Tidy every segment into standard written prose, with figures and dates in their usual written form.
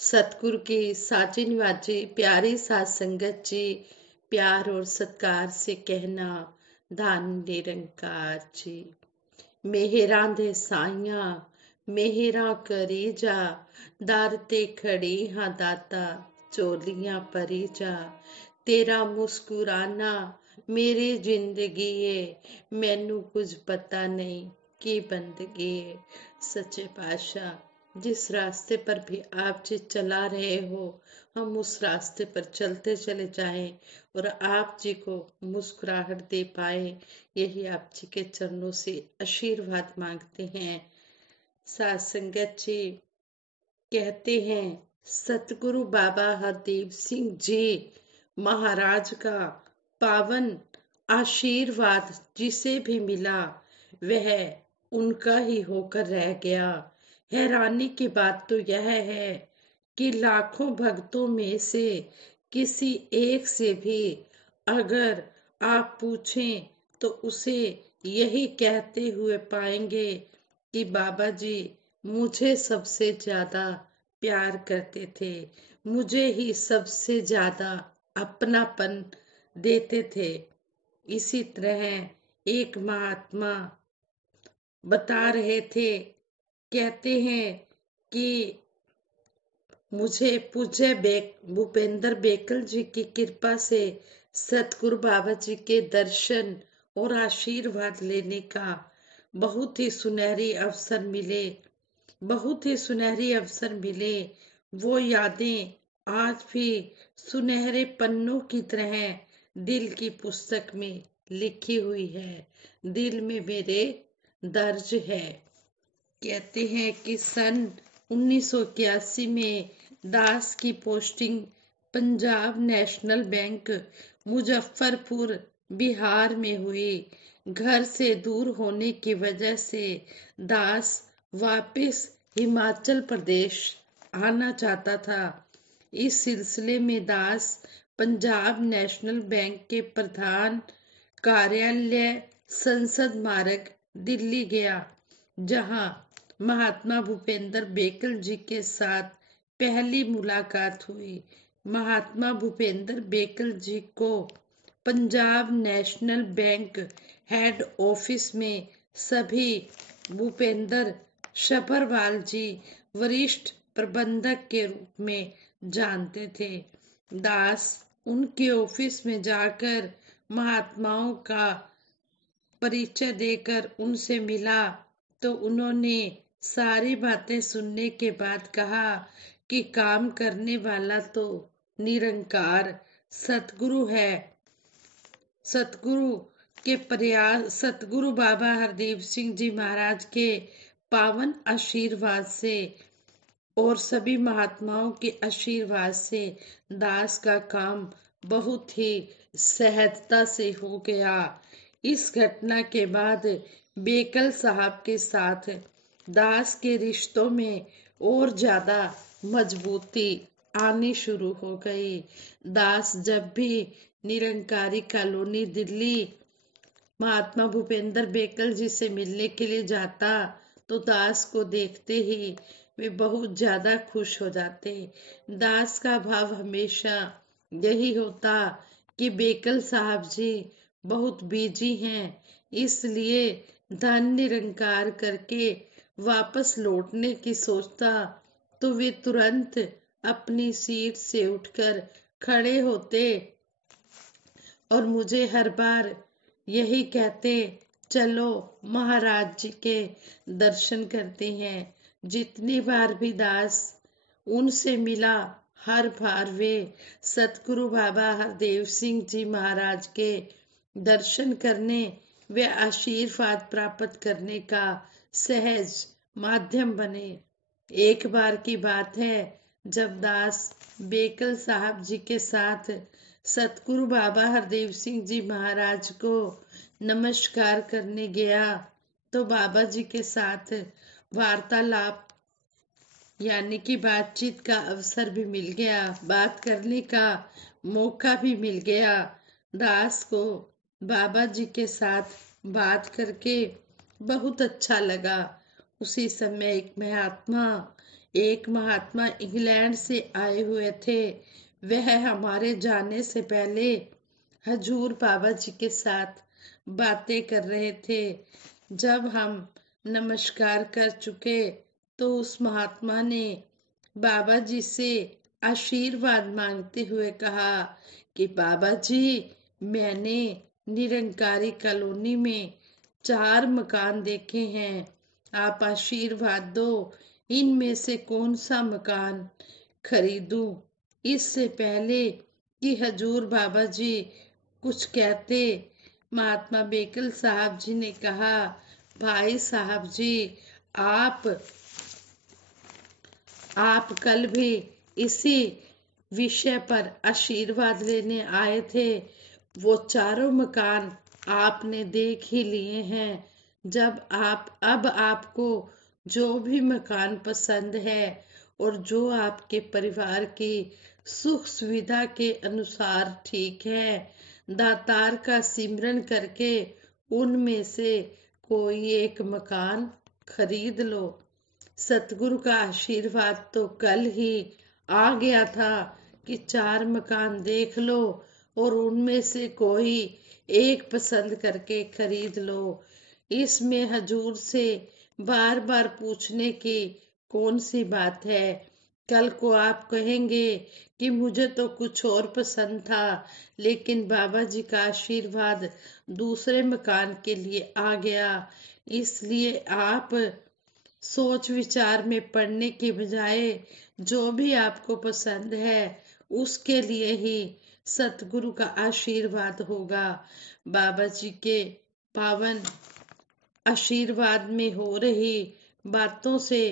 सतगुरु की साची निवाजी प्यारी साध संगत जी, प्यार और सत्कार से कहना, धन निरंकार जी। मेहरां दे साइयां मेहरां करी जा, दर ते खड़ी हां दाता, चोलियां भरी जा। तेरा मुस्कुराना मेरी जिंदगी है, मैनू कुछ पता नहीं की बंदगी है। सच्चे पातशाह, जिस रास्ते पर भी आप जी चला रहे हो, हम उस रास्ते पर चलते चले जाएं और आप जी को मुस्कुराहट दे पाए, यही आप जी के चरणों से आशीर्वाद मांगते हैं। साध संगत जी कहते हैं, सतगुरु बाबा हरदेव सिंह जी महाराज का पावन आशीर्वाद जिसे भी मिला, वह उनका ही होकर रह गया। हैरानी की बात तो यह है कि लाखों भक्तों में से किसी एक से भी अगर आप पूछें तो उसे यही कहते हुए पाएंगे कि बाबा जी मुझे सबसे ज्यादा प्यार करते थे, मुझे ही सबसे ज्यादा अपनापन देते थे। इसी तरह एक महात्मा बता रहे थे, कहते हैं कि मुझे पूज्य भूपेंद्र बेकल जी की कृपा से सतगुरु बाबा जी के दर्शन और आशीर्वाद लेने का बहुत ही सुनहरी अवसर मिले, बहुत ही सुनहरी अवसर मिले। वो यादें आज भी सुनहरे पन्नों की तरह दिल की पुस्तक में लिखी हुई है, दिल में मेरे दर्ज है। कहते हैं कि सन 1981 में दास की posting Punjab national bank Muzaffarpur Bihar में हुई। घर से दूर होने की वजह से दास वापस हिमाचल प्रदेश आना चाहता था। इस सिलसिले में दास पंजाब नेशनल बैंक के प्रधान कार्यालय संसद मार्ग दिल्ली गया, जहां महात्मा भूपेंद्र बेकल जी के साथ पहली मुलाकात हुई। महात्मा भूपेंद्र बेकल जी को Punjab national bank head office में सभी भूपेंद्र सभरवाल जी वरिष्ठ प्रबंधक के रूप में जानते थे। दास उनके ऑफिस में जाकर महात्माओं का परिचय देकर उनसे मिला तो उन्होंने सारी बातें सुनने के बाद कहा कि काम करने वाला तो निरंकार सतगुरु है। सतगुरु के प्रयास, सतगुरु बाबा हरदेव सिंह जी महाराज के पावन आशीर्वाद से और सभी महात्माओं के आशीर्वाद से दास का काम बहुत ही सहजता से हो गया। इस घटना के बाद बेकल साहब के साथ दास के रिश्तों में और ज्यादा मजबूती आनी शुरू हो गई। दास जब भी निरंकारी कॉलोनी दिल्ली महात्मा भूपेंद्र बेकल जी से मिलने के लिए जाता तो दास को देखते ही वे बहुत ज्यादा खुश हो जाते। दास का भाव हमेशा यही होता कि बेकल साहब जी बहुत बिजी हैं, इसलिए धन निरंकार करके वापस लौटने की सोचता तो वे तुरंत अपनी सीट से उठकर खड़े होते और मुझे हर बार यही कहते, चलो महाराज जी के दर्शन करते हैं। जितनी बार भी दास उनसे मिला, हर बार वे सतगुरु बाबा हरदेव सिंह जी महाराज के दर्शन करने व आशीर्वाद प्राप्त करने का सहज माध्यम बने। एक बार की बात है, जब दास बेकल साहब जी के साथ सतगुरु बाबा हरदेव सिंह जी महाराज को नमस्कार करने गया तो बाबा जी के साथ वार्तालाप यानी कि बातचीत का अवसर भी मिल गया, बात करने का मौका भी मिल गया। दास को बाबा जी के साथ बात करके बहुत अच्छा लगा। उसी समय एक महात्मा एक महात्मा इंग्लैंड से आए हुए थे। वह हमारे जाने से पहले हजूर बाबा जी के साथ बातें कर रहे थे। जब हम नमस्कार कर चुके तो उस महात्मा ने बाबा जी से आशीर्वाद मांगते हुए कहा कि बाबा जी, मैंने निरंकारी कॉलोनी में 4 मकान देखे हैं, आप आशीर्वाद दो, इनमें से कौन सा मकान खरीदूं। इससे पहले कि हजूर बाबा जी कुछ कहते, महात्मा बेकल साहब जी ने कहा, भाई साहब जी, आप आप कल भी इसी विषय पर आशीर्वाद लेने आए थे। वो चारों मकान आपने देख ही लिए हैं। अब आपको जो भी मकान पसंद है और जो आपके परिवार की सुख सुविधा के अनुसार ठीक है, दातार का सिमरन करके उनमें से कोई एक मकान खरीद लो। सतगुरु का आशीर्वाद तो कल ही आ गया था कि 4 मकान देख लो और उनमें से कोई एक पसंद करके खरीद लो। इसमें हजूर से बार बार पूछने की कौन सी बात है। कल को आप कहेंगे कि मुझे तो कुछ और पसंद था, लेकिन बाबा जी का आशीर्वाद दूसरे मकान के लिए आ गया। इसलिए आप सोच विचार में पढ़ने के बजाय जो भी आपको पसंद है उसके लिए ही सतगुरु का आशीर्वाद होगा। बाबा जी के पावन आशीर्वाद में हो रही बातों से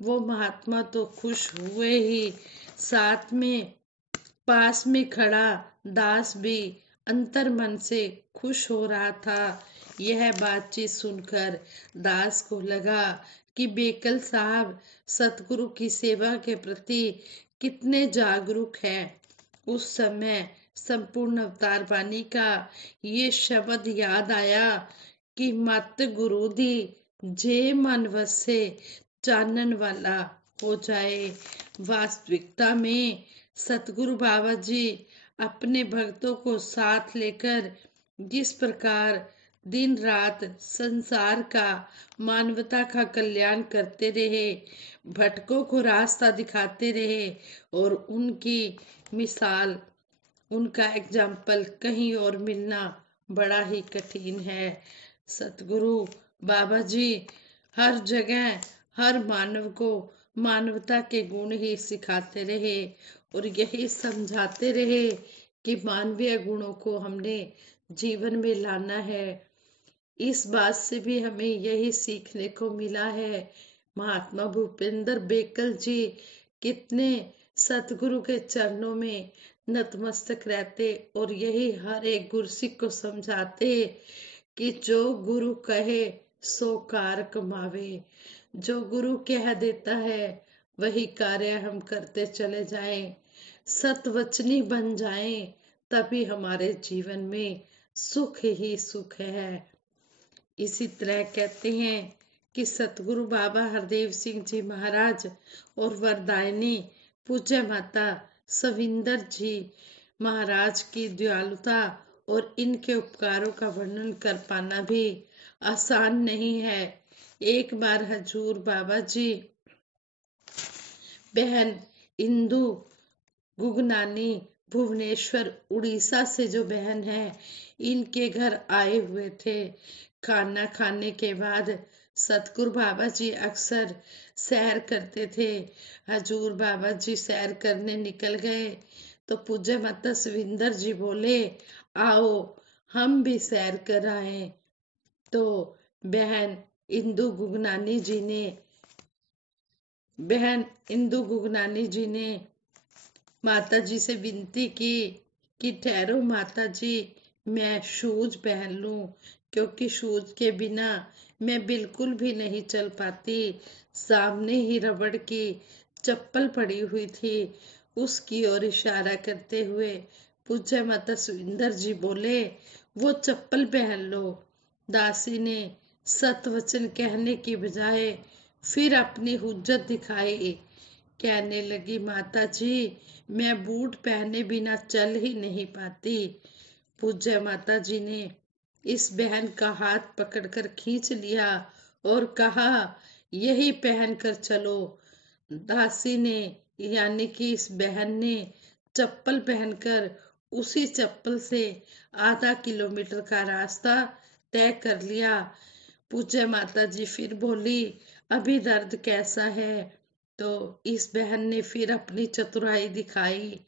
वो महात्मा तो खुश हुए ही, साथ में पास में खड़ा दास भी अंतर मन से खुश हो रहा था। यह बातचीत सुनकर दास को लगा कि बेकल साहब सतगुरु की सेवा के प्रति कितने जागरूक हैं। उस समय संपूर्ण अवतार वाणी का ये शब्द याद आया कि मत गुरु दी जे मन वसे चानन वाला हो जाए। वास्तविकता में सतगुरु बाबा जी अपने भक्तों को साथ लेकर जिस प्रकार दिन रात संसार का, मानवता का कल्याण करते रहे, भटकों को रास्ता दिखाते रहे, और उनकी मिसाल, उनका एग्जाम्पल कहीं और मिलना बड़ा ही कठिन है। सतगुरु बाबा जी हर जगह हर मानव को मानवता के गुण ही सिखाते रहे और यही समझाते रहे कि मानवीय गुणों को हमने जीवन में लाना है। इस बात से भी हमें यही सीखने को मिला है। महात्मा भूपेंद्र बेकल जी कितने सतगुरु के चरणों में नतमस्तक रहते और यही हर एक गुरसिक को समझाते कि जो गुरु कहे सो कार कमावे। जो गुरु कह देता है वही कार्य हम करते चले जाएं, सतवचनी बन जाएं, तभी हमारे जीवन में सुख ही सुख है। इसी तरह कहते हैं कि सतगुरु बाबा हरदेव सिंह जी महाराज और वरदायनी पूज्य माता सविंदर जी महाराज की दयालुता और इनके उपकारों का वर्णन कर पाना भी आसान नहीं है। एक बार हजूर बाबा जी बहन इंदु गुगनानी भुवनेश्वर उड़ीसा से जो बहन है, इनके घर आए हुए थे। खाना खाने के बाद सतगुरु बाबा जी अक्सर सैर करते थे। हजूर बाबा जी सैर करने निकल गए तो पूज्य माता सविंदर जी बोले, आओ हम भी सैर कर आए। तो बहन इंदु गुगनानी जी ने माता जी से विनती की कि ठहरो माता जी, मैं शूज पहन लूं, क्योंकि शूज के बिना मैं बिल्कुल भी नहीं चल पाती। सामने ही रबड़ की चप्पल पड़ी हुई थी, उसकी ओर इशारा करते हुए पूज्य माता सुविंदर जी बोले, वो चप्पल पहन लो। दासी ने सत वचन कहने की बजाय फिर अपनी हुज्जत दिखाई कहने लगी, माता जी मैं बूट पहने बिना चल ही नहीं पाती। पूज्य माता जी ने इस बहन का हाथ पकड़कर खींच लिया और कहा, यही पहन कर चलो। दासी ने यानी कि इस बहन ने चप्पल पहनकर उसी चप्पल से आधा किलोमीटर का रास्ता तय कर लिया। पूज्य माता जी फिर बोली, अभी दर्द कैसा है? तो इस बहन ने फिर अपनी चतुराई दिखाई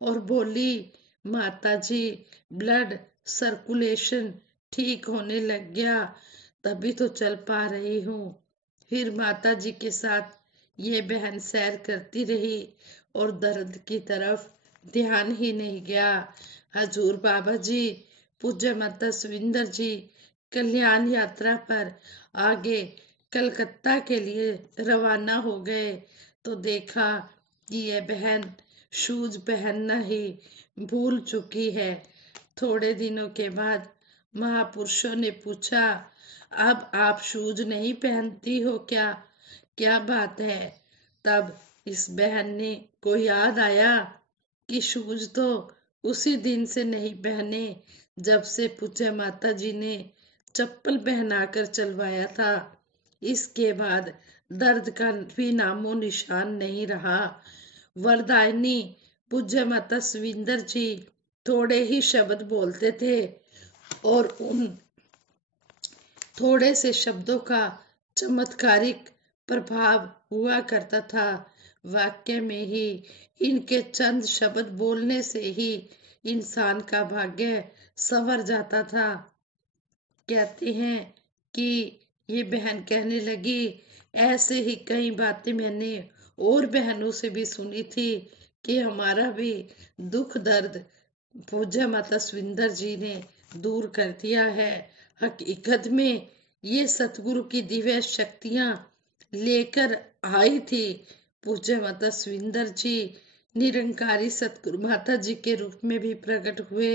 और बोली, माता जी ब्लड सर्कुलेशन ठीक होने लग गया, तभी तो चल पा रही हूँ। फिर माता जी के साथ ये बहन सैर करती रही और दर्द की तरफ ध्यान ही नहीं गया। हजूर बाबा जी, पूज्य माता सुविंदर जी कल्याण यात्रा पर आगे कलकत्ता के लिए रवाना हो गए तो देखा कि यह बहन शूज पहनना ही भूल चुकी है। थोड़े दिनों के बाद महापुरुषों ने पूछा, अब आप शूज नहीं पहनती हो क्या? क्या बात है? तब इस बहन ने को याद आया कि शूज तो उसी दिन से नहीं पहने जब से पूज्य माता जी ने चप्पल पहनाकर चलवाया था। इसके बाद दर्द का भी नामो निशान नहीं रहा। वरदायनी पूज्य माता सविंदर जी थोड़े ही शब्द बोलते थे और उन थोड़े से शब्दों का चमत्कारिक प्रभाव हुआ करता था। वाक्य में ही इनके चंद शब्द बोलने से ही इंसान का भाग्य संवर जाता था। कहते हैं कि ये बहन कहने लगी, ऐसे ही कई बातें मैंने और बहनों से भी सुनी थी कि हमारा भी दुख दर्द पूज्य माता सुविंदर जी ने दूर कर दिया है। हकीकत में ये सतगुरु की दिव्य शक्तियां लेकर आई थी। पूज्य माता सुविंदर जी निरंकारी सतगुरु माता जी के रूप में भी प्रकट हुए।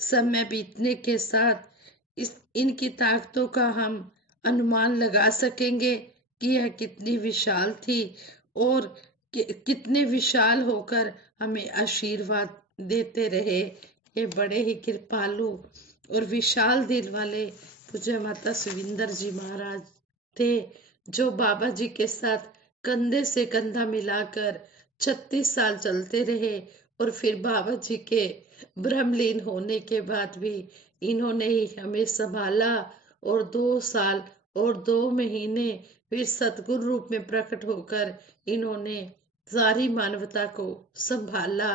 समय बीतने के साथ इनकी ताकतों का हम अनुमान लगा सकेंगे कि यह कितनी विशाल थी और कितने विशाल होकर हमें आशीर्वाद देते रहे। ये बड़े ही कृपालु और विशाल दिल वाले पूज्य माता सुविंदर जी महाराज थे, जो बाबा जी के साथ कंधे से कंधा मिलाकर 36 साल चलते रहे और फिर बाबा जी के ब्रह्मलीन होने के बाद भी इन्होंने ही हमें संभाला और 2 साल और 2 महीने फिर सतगुरु रूप में प्रकट होकर इन्होंने सारी मानवता को संभाला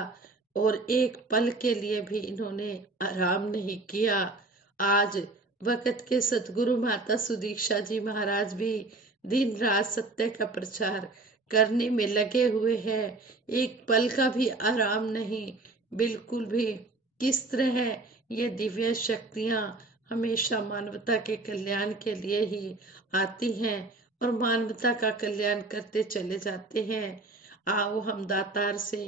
और एक पल के लिए भी इन्होंने आराम नहीं किया। आज वक्त के सतगुरु माता सुदीक्षा जी महाराज भी दिन रात सत्य का प्रचार करने में लगे हुए हैं। एक पल का भी आराम नहीं, बिल्कुल भी। किस तरह है ये दिव्य शक्तियां हमेशा मानवता के कल्याण के लिए ही आती हैं और मानवता का कल्याण करते चले जाते हैं। आओ हम दातार से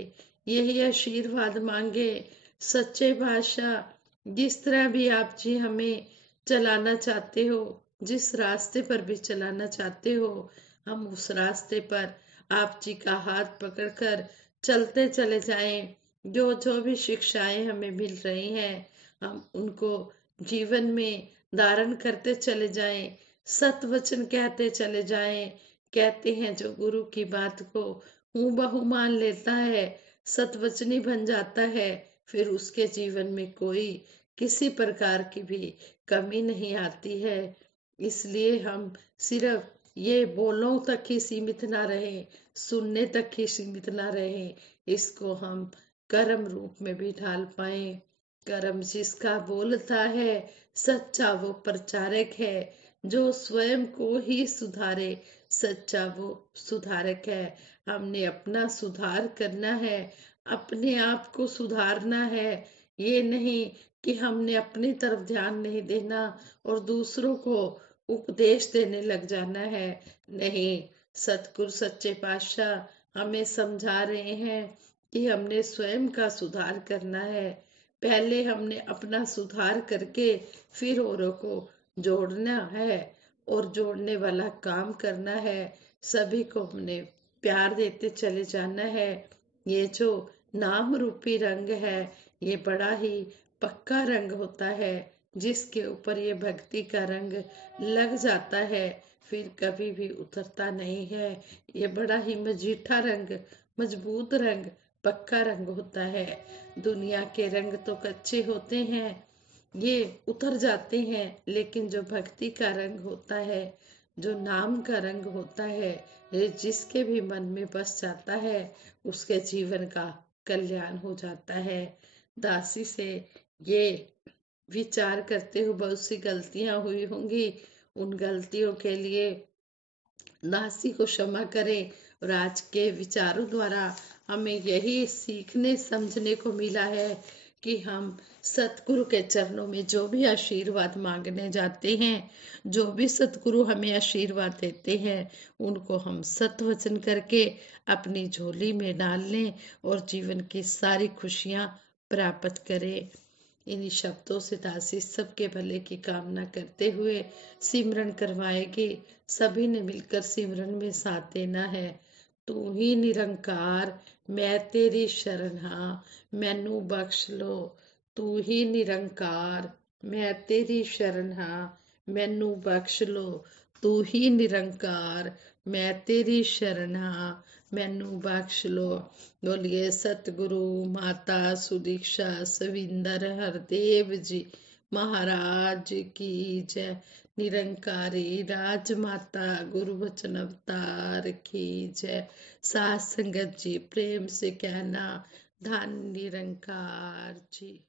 यही आशीर्वाद मांगे, सच्चे बादशाह जिस तरह भी आप जी हमें चलाना चाहते हो, जिस रास्ते पर भी चलाना चाहते हो, हम उस रास्ते पर आप जी का हाथ पकड़कर चलते चले जाएं। जो जो भी शिक्षाएं हमें मिल रही हैं हम उनको जीवन में धारण करते चले जाएं, सत वचन कहते चले जाएं। कहते हैं जो गुरु की बात को हूबहू मान लेता है, सतवचनी बन जाता है, फिर उसके जीवन में कोई किसी प्रकार की भी कमी नहीं आती है। इसलिए हम सिर्फ ये बोलों तक ही सीमित ना रहे, सुनने तक ही सीमित ना रहे, इसको हम कर्म रूप में भी ढाल पाए। कर्म जिसका बोलता है सच्चा वो प्रचारक है, जो स्वयं को ही सुधारे सच्चा वो सुधारक है। हमने अपना सुधार करना है, अपने आप को सुधारना है। ये नहीं कि हमने अपनी तरफ ध्यान नहीं देना और दूसरों को उपदेश देने लग जाना है। नहीं, सतगुरु सच्चे पातशाह हमें समझा रहे हैं कि हमने स्वयं का सुधार करना है। पहले हमने अपना सुधार करके फिर औरों को जोड़ना है और जोड़ने वाला काम करना है। सभी को हमने प्यार देते चले जाना है। ये जो नाम रूपी रंग है, ये बड़ा ही पक्का रंग होता है। जिसके ऊपर ये भक्ति का रंग लग जाता है, फिर कभी भी उतरता नहीं है। ये बड़ा ही मजीठा रंग, मजबूत रंग, पक्का रंग होता है। दुनिया के रंग तो कच्चे होते हैं, ये उतर जाते हैं, लेकिन जो भक्ति का रंग होता है, जो नाम का रंग होता है, ये जिसके भी मन में बस जाता है, उसके जीवन का कल्याण हो जाता है। दासी से ये विचार करते हुए बहुत सी गलतियां हुई होंगी, उन गलतियों के लिए दासी को क्षमा करें। और आज के विचारों द्वारा हमें यही सीखने समझने को मिला है कि हम सतगुरु के चरणों में जो भी आशीर्वाद मांगने जाते हैं, जो भी सतगुरु हमें आशीर्वाद देते हैं, उनको हम सत वचन करके अपनी झोली में डाल लें और जीवन की सारी खुशियां प्राप्त करें। इन्हीं शब्दों से दासी सबके भले की कामना करते हुए सिमरन करवाएगी। सभी ने मिलकर सिमरन में साथ देना है। तू ही निरंकार, मैं तेरी शरण हां, मैनू बख्श लो। तू ही निरंकार, मैं तेरी शरण हां, मैनू बख्श लो। तू ही निरंकार, मैं तेरी शरण हां, मैनू बख्श लो। बोलिए सतगुरु माता सुदीक्षा सविंदर हरदेव जी महाराज की जय। निरंकारी राजमाता गुरु वचन अवतार की जय। साथ संगत जी प्रेम से कहना धन निरंकार जी।